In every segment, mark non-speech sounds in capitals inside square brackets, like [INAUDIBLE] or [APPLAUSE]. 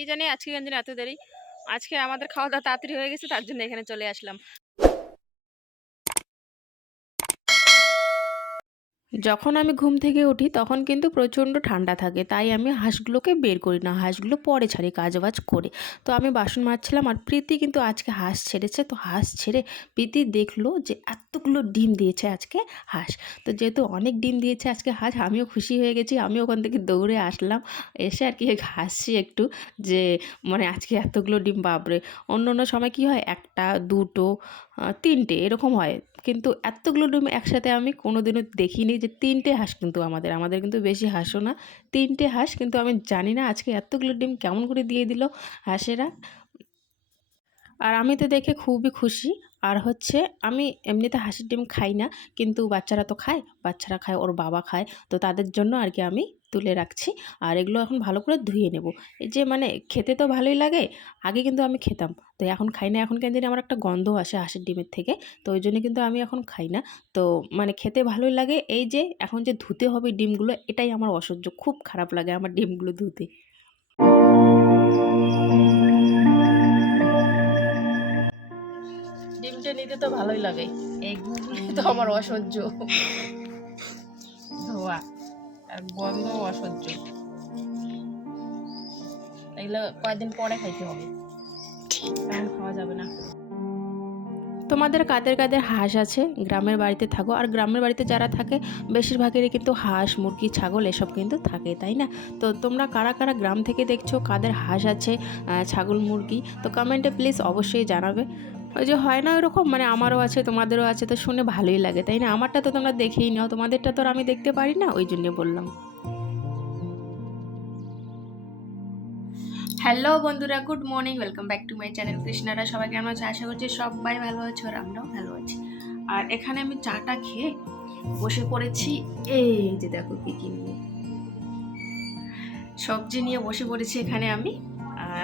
কি জানি আজকে কেন জানি এত দেরি। আজকে আমাদের খাওয়া দাওয়া তাড়াতাড়ি হয়ে গেছে, তার জন্য এখানে চলে আসলাম। যখন আমি ঘুম থেকে উঠি তখন কিন্তু প্রচণ্ড ঠান্ডা থাকে, তাই আমি হাঁসগুলোকে বের করি না, হাঁসগুলো পরে ছাড়ি কাজবাজ করে। তো আমি বাসন মাজছিলাম আর প্রীতি কিন্তু আজকে হাঁস ছেড়েছে, তো হাঁস ছেড়ে প্রীতি দেখল যে এতগুলো ডিম দিয়েছে আজকে হাঁস। তো যেহেতু অনেক ডিম দিয়েছে আজকে হাঁস, আমিও খুশি হয়ে গেছি, আমি ওখান থেকে দৌড়ে আসলাম, এসে আর কি হাসছি একটু যে মানে আজকে এতগুলো ডিম, বাপরে! অন্য অন্য সময় কি হয়, একটা, দুটো তিনটে, এরকম হয়। কিন্তু এতগুলো ডিম একসাথে আমি কোনোদিনও দেখিনি যে তিনটে হাঁস কিন্তু আমাদের। আমাদের কিন্তু বেশি হাঁসও না। তিনটে হাঁস কিন্তু আমি জানি না আজকে এতগুলো ডিম কেমন করে দিয়ে দিল হাঁসেরা। আর আমি তো দেখে খুবই খুশি। আর হচ্ছে আমি এমনিতে হাঁসের ডিম খাই না, কিন্তু বাচ্চারা তো খায়, বাচ্চারা খায়, ওর বাবা খায়, তো তাদের জন্য আর কি আমি তুলে রাখছি। আর এগুলো এখন ভালো করে ধুয়ে নেব। এই যে মানে খেতে তো ভালোই লাগে, আগে কিন্তু আমি খেতাম, তো এখন খাই না, এখন কেন জানি আমার একটা গন্ধ আসে হাঁসের ডিমের থেকে, তো ওই জন্য কিন্তু আমি এখন খাই না। তো মানে খেতে ভালোই লাগে, এই যে এখন যে ধুতে হবে ডিমগুলো, এটাই আমার অসহ্য, খুব খারাপ লাগে আমার ডিমগুলো ধুতে। ডিমটা নিতে তো ভালোই লাগে। [LAUGHS] তো আমার অসহ্য। [LAUGHS] ধোয়া আর গন্ধ অসহ্য। এগুলো কয়েকদিন পরে খাইতে হবে। খাওয়া যাবে না। তোমাদের কাদের কাদের হাঁস আছে? গ্রামের বাড়িতে থাকো। আর গ্রামের বাড়িতে যারা থাকে বেশিরভাগেরই কিন্তু হাঁস মুরগি ছাগল এসব কিন্তু থাকে তাই না? তো তোমরা কারা কারা গ্রাম থেকে দেখছ কাদের হাঁস আছে ছাগল মুরগি? তো কমেন্টে প্লিজ অবশ্যই জানাবে। ওই যে হয় না ওরকম? মানে আমারও আছে, তোমাদেরও আছে, তো শুনে ভালোই লাগে, তাই না? আমারটা তো তোমরা দেখেই নাও, তোমাদেরটা তো আর আমি দেখতে পারি না, ওই জন্য বললাম। হ্যালো বন্ধুরা good morning welcome back to my channel কৃষ্ণারা, সবাই কেমন আছে? আশা করছি সবাই ভালো আছো আর আমরাও ভালো আছি। আর এখানে আমি চাটা খেয়ে বসে পড়েছি, এই যে দেখো কি কি নিয়ে। সবজি নিয়ে বসে পড়েছি এখানে আমি।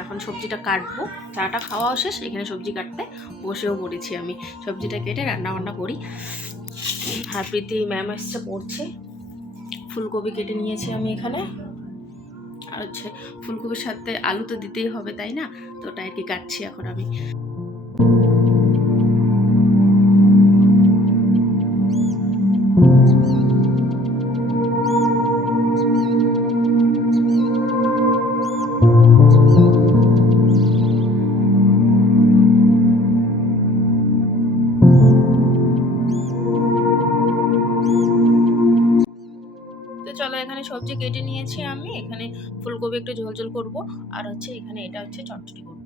এখন সবজিটা কাটবো। চাটা খাওয়াও শেষ, এখানে সবজি কাটতে বসেও পড়েছি আমি। সবজিটা কেটে রান্না বান্না করি। আর প্রীতি ম্যাম এসছে পড়ছে। ফুলকপি কেটে নিয়েছি আমি এখানে। আর হচ্ছে ফুলকপির সাথে আলু তো দিতেই হবে, তাই না? তো ওটা আর কি কাটছি এখন আমি। এখানে সবজি কেটে নিয়েছি আমি। এখানে ফুলকপি একটু ঝোল ঝোল করব। আর হচ্ছে এখানে এটা হচ্ছে চটচটি করব।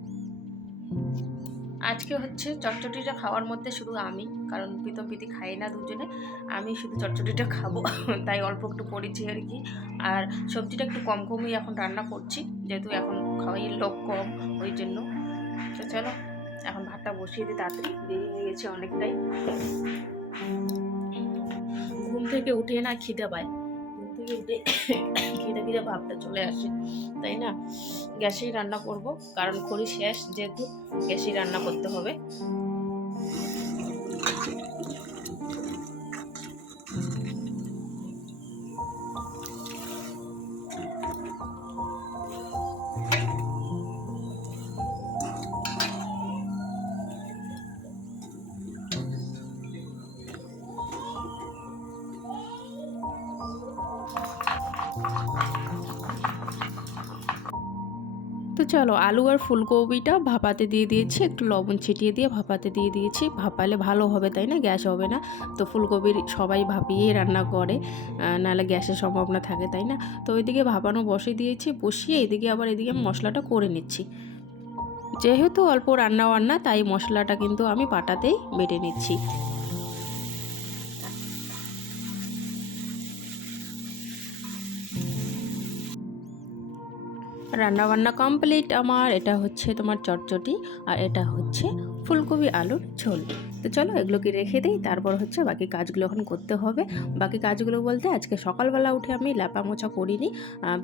আজকে হচ্ছে চটচটিটা খাওয়ার মধ্যে শুধু আমি, কারণ প্রীতম প্রীতি খাই না দুজনে। আমি শুধু চটচটিটা খাব, তাই অল্প একটু করেছি আর কি। আর সবজিটা একটু কম কমই এখন রান্না করছি, যেহেতু এখন খাওয়াই লোক কম, ওই জন্য। তো চলো, এখন ভাতটা বসিয়ে দিই তাড়াতাড়ি, দেরি হয়ে গেছে অনেকটাই। ঘুম থেকে উঠে না খিদে পায়। থেকে উঠে খিদে খিদে ভাবটা চলে আসে, তাই না? গ্যাসেই রান্না করব, কারণ খড়ি শেষ যেহেতু, গ্যাসেই রান্না করতে হবে। তো চলো আলু আর ফুলকপিটা ভাপাতে দিয়ে দিয়েছি, একটু লবণ ছিটিয়ে দিয়ে ভাপাতে দিয়ে দিয়েছি। ভাপালে ভালো হবে তাই না? গ্যাস হবে না। তো ফুলকপির সবাই ভাপিয়েই রান্না করে নাহলে গ্যাসের সম্ভাবনা থাকে তাই না? তো ওইদিকে ভাপানো বসে দিয়েছি, বসিয়ে এদিকে আবার এদিকে মশলাটা করে নিচ্ছি। যেহেতু অল্প রান্না বান্না, তাই মশলাটা কিন্তু আমি পাটাতেই বেটে নিচ্ছি। রান্না বান্না কমপ্লিট আমার, এটা হচ্ছে তোমার চটচটি আর এটা হচ্ছে ফুলকপি আলুর ঝোল। তো চলো এগুলোকে রেখে দিই, তারপর হচ্ছে বাকি কাজগুলো এখন করতে হবে। বাকি কাজগুলো বলতে আজকে সকালবেলা উঠে আমি ল্যাপা মোছা করিনি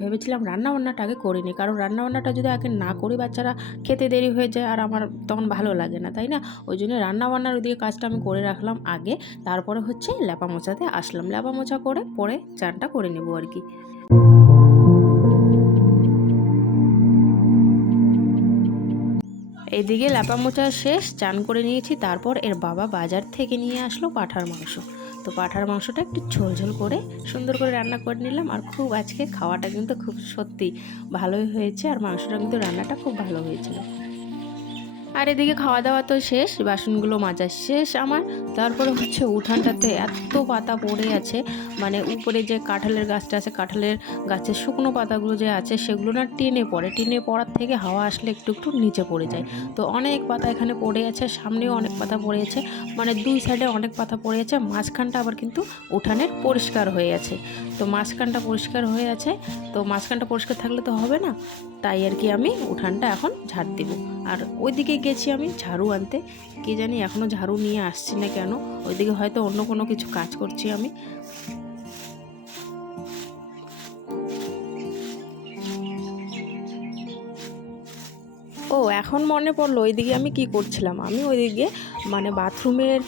ভেবেছিলাম রান্না বান্নাটা আগে করিনি। কারণ রান্না বান্নাটা যদি আগে না করি, বাচ্চারা খেতে দেরি হয়ে যায় আর আমার তখন ভালো লাগে না, তাই না? ওই জন্য রান্না বান্নার ওদিকে কাজটা আমি করে রাখলাম আগে। তারপরে হচ্ছে ল্যাপা মোছাতে আসলাম। ল্যাপা মোছা করে, পরে চানটা করে নেব আর কি। এইদিকে ল্যাপা মোচা শেষ, চান করে নিয়েছি, তারপর এর বাবা বাজার থেকে নিয়ে আসলো পাঠার মাংস। তো পাঠার মাংসটা একটু ঝোল ঝোল করে সুন্দর করে রান্না করে নিলাম আর খুব আজকে খাওয়াটা কিন্তু খুব সত্যি ভালোই হয়েছে আর মাংসটা কিন্তু রান্নাটা খুব ভালো হয়েছিল। আর এদিকে খাওয়া দাওয়া তো শেষ, বাসনগুলো মাজা শেষ আমার। তারপরে হচ্ছে উঠানটাতে এত পাতা পড়ে আছে মানে উপরে যে কাঁঠালের গাছটা আছে, কাঁঠালের গাছের শুকনো পাতাগুলো যে আছে, সেগুলো না টেনে পড়ে। টেনে পড়ার থেকে হাওয়া আসলে একটু একটু নিচে পড়ে যায়। তো অনেক পাতা এখানে পড়ে আছে, সামনেও অনেক পাতা পড়ে আছে মানে দুই সাইডে অনেক পাতা পড়ে আছে। মাঝখানটা আবার কিন্তু উঠানের পরিষ্কার হয়ে আছে। তো মাঝখানটা পরিষ্কার হয়ে আছে, তো মাঝখানটা পরিষ্কার থাকলে তো হবে না। তাই আর কি আমি উঠানটা এখন ঝাড় দিব। আর ওইদিকে গেছি আমি ঝাড়ু আনতে। কে জানি এখনও ঝাড়ু নিয়ে আসছি না কেন, ওইদিকে হয়তো অন্য কোনো কিছু কাজ করছি আমি। ও, এখন মনে পড়ল ওইদিকে আমি কি করছিলাম? আমি ওইদিকে মানে বাথরুমের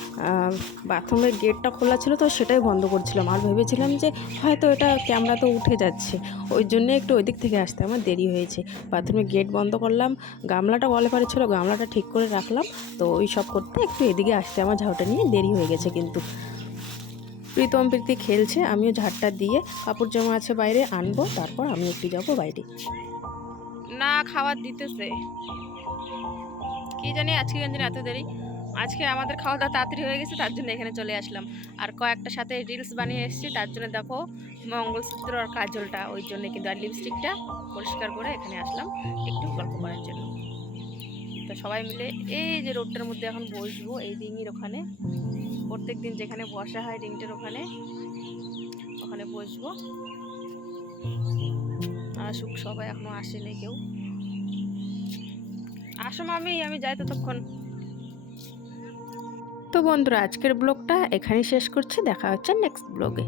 বাথরুমের গেটটা খোলা ছিল তো সেটাই বন্ধ করছিলাম। আর ভেবেছিলাম যে হয়তো এটা ক্যামেরা তো উঠে যাচ্ছে। ওই জন্য একটু ওই দিক থেকে আসতে আমার দেরি হয়েছে। বাথরুমের গেট বন্ধ করলাম, গামলাটা বলে পারে ছিল, গামলাটা ঠিক করে রাখলাম। তো ওই সব করতে একটু এদিকে আসতে আমার ঝাউটা নিয়ে দেরি হয়ে গেছে কিন্তু। প্রীতম প্রীতি খেলছে, আমিও ঝাড়টা দিয়ে কাপড় জামা আছে বাইরে আনব, তারপর আমি একটু যাব বাইরে। না খাবার দিতেছে। কি জানি আজকে কেন জানি এত দেরি। আজকে আমাদের খাওয়া দাওয়া তাড়াতাড়ি হয়ে গেছে, তার জন্য এখানে চলে আসলাম। আর কয়েকটা সাথে রিলস বানিয়ে এসেছি, তার জন্য দেখো মঙ্গলসূত্র আর কাজলটা, ওই জন্য কিন্তু আর লিপস্টিকটা পরিষ্কার করে এখানে আসলাম, একটু গল্প করার জন্য। তো সবাই মিলে এই যে রোডটার মধ্যে এখন বসবো, এই রিঙির ওখানে। প্রত্যেক দিন যেখানে বসা হয় রিংটার ওখানে ওখানে বসবো। আসুক, সবাই এখনও আসেনি কেউ। আসো মামি, আমি যাই ততক্ষণ। তো বন্ধুরা, আজকের ব্লগটা এখানেই শেষ করছি। দেখা হচ্ছে নেক্সট ব্লগে।